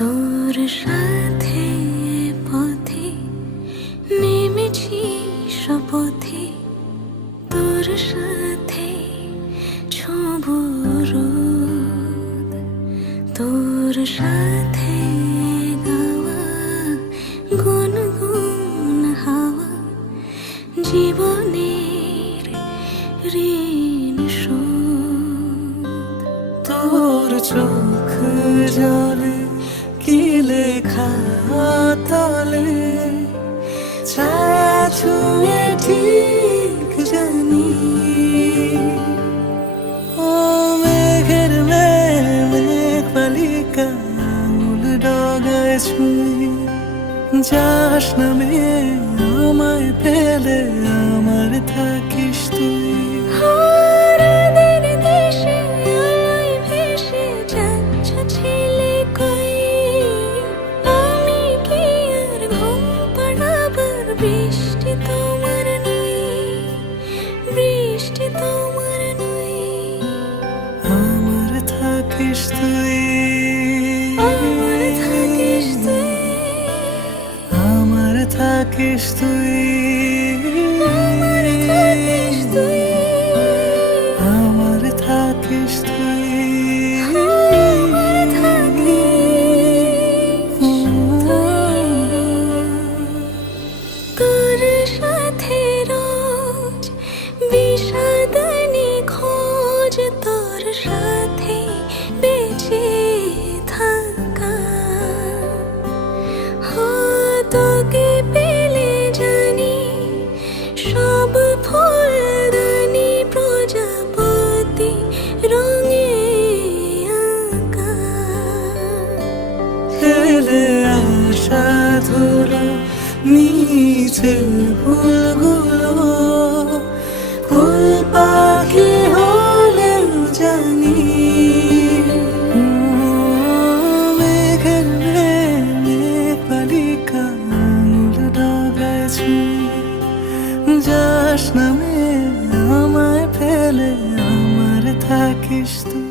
তোর সাথে পথে নেমেছি শপথে, তোর সাথে ছোঁব রোদ, তোর সাথে গাওয়া গুনগুন হাওয়া জীবনের ঋণ শোধ। তোর চোখ জলে কি লেখা তলে ছায়া ছুঁয়ে ঠিক জানি। ও মেঘের মেঘ বালিকা আঙুল ডগায় ছুঁই, যাস নামে আমায় পেলে আমার থাকিস তুই। বৃষ্টি তোমার নই, বৃষ্টি তোমার নই, আমার থাকিস তুই, আমার থাকিস তুই, আমার থাকিস তুই, আমার থাকিস তুই, আমার থাকিস তুই, আমার থাকিস তুই। তোর সাথে রোজ বিষাদ নিখোঁজ, তোর সাথে বেঁচে থাকা। তোকে পেলে জানি সব ফুলদানি প্রজাপতি রঙে আঁকা। ফেলে আসা ধুলো নিচে ফুলগুলো ফুল পাখি হলেও জানি। মেঘের মেঘ বালিকা আঙুল ডগায় ছুঁই, যাস নামে আমায় ফেলে আমার থাকিস তুই।